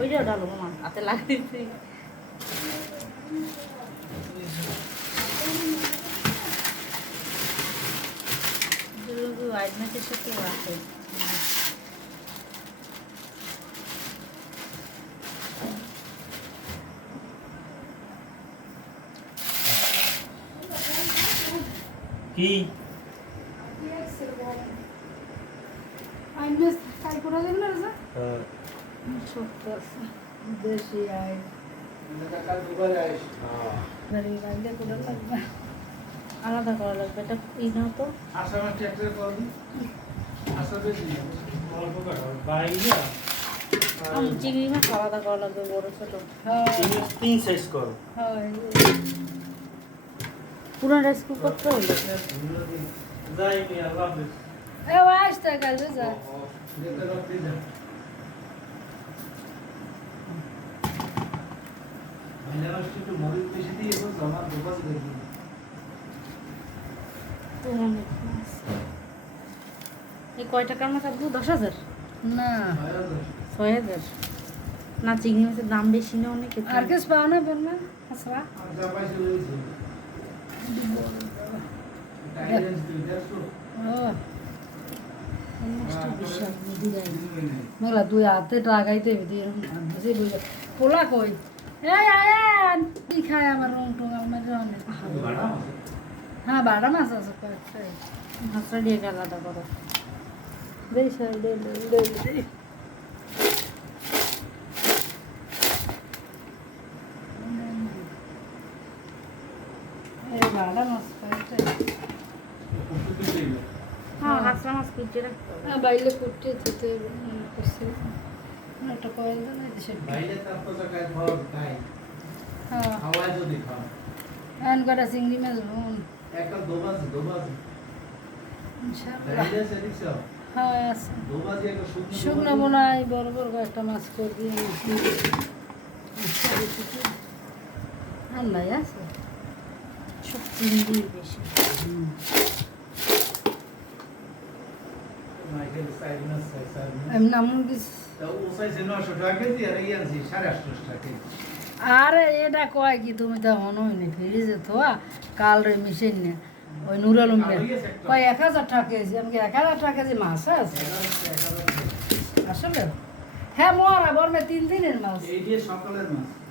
ওইটাও ডালো মামা হাতে হোয়াইট ম্যাচের সাথে রাখে কি? আইনমেস কাই করা যাবে না রে হ্যাঁ। দেশি করে লাগবে আলাদা করা লাগবে এটা ই না তো অল্প কাটো, বাইরে আমি চিংড়ি মাছ আলাদা করা। লাগবে বড় ছোট হ্যাঁ তিন তিন সাইজ করো। পুরো রাইস কুকার তো। হলো যাই নি আল্লাহ এ আসতে কাজে যা অনেক মাছ। এই কয় টাকার মাছ আব্বু দশ হাজার? না। ছয় হাজার। না চিংড়ি মাছের দাম বেশি না অনেক। আর কিছু পাও না আসবা বিশাল বুদ্ধি দেয় মেলা দুই হাতে টাকাইতে পোলা কই? এই আয়ান! কি খায় আমার রং টং আমার জানে হ্যাঁ বাড়া মাছ আছে কয়েকটাই। মাছটা দিয়ে আলাদা করো। দেই স্যার এই মাছ হ্যাঁ। মাছ রাখতে হবে। হ্যাঁ কুটতে থুতে করছে একটা দেন দেশে হ্যাঁ কটা চিংড়ি মাছ শুকনো বোনাই বড় বড় কয়েকটা মাছ করে দিয়ে আল্লাহ আছে। সব চিংড়ি বেশি। আরে এটা কয় কি তুমি তো হনই নি ফ্রিজে থোয়া কাল রে মিশিয়ে নে। ওই নুরাল কয় এক হাজার টাকা কেজি? আমাকে এক হাজার টাকা কেজি মাছ আছে? আসলে? হ্যাঁ মরা বর্মে তিন দিনের মাছ।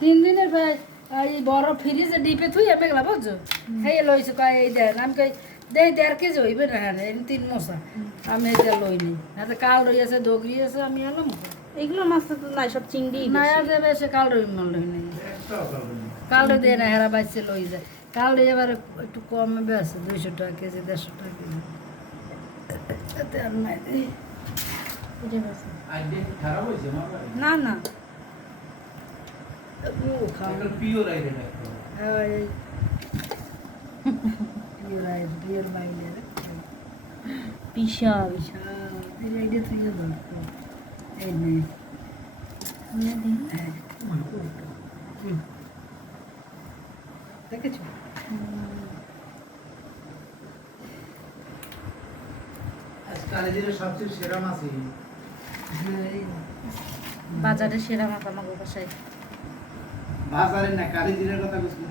তিন দিনের ভাই এই বড় ফ্রিজে ডিপে থুই আমি গেলা বুঝছ সেই লইছো কয় এই দেন আমি কই দেই দেড় কেজি হইবে না হ্যাঁ এই তিন মশা। আমি এটা লই নি হাতে কাল রই আছে দগরি আছে আমি এলাম এগুলো মাছ তো নাই সব চিংড়ি না আর দেবে সে কাল রই মাল লই নাই। কাল রই দেয় না হেরা বাইসে লই যায়। কাল রই এবার একটু কমে বেছে দুইশো টাকা কেজি দেড়শো টাকা কেজি। এতে আর নাই দেই না না। ও খাও। এই পিওর পিওর বিশাল। বিশাল এইটা তুই এই হ্যাঁ দেখেছ সবচেয়ে সেরা মাছই হ্যাঁ বাজারে সেরা মাছ আমাকে বাসায়। বাজারে না কালিজিরের কথা বলছি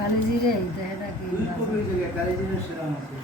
কিন্তু কালি জিরে দেখে কালিজিরে দুই কপি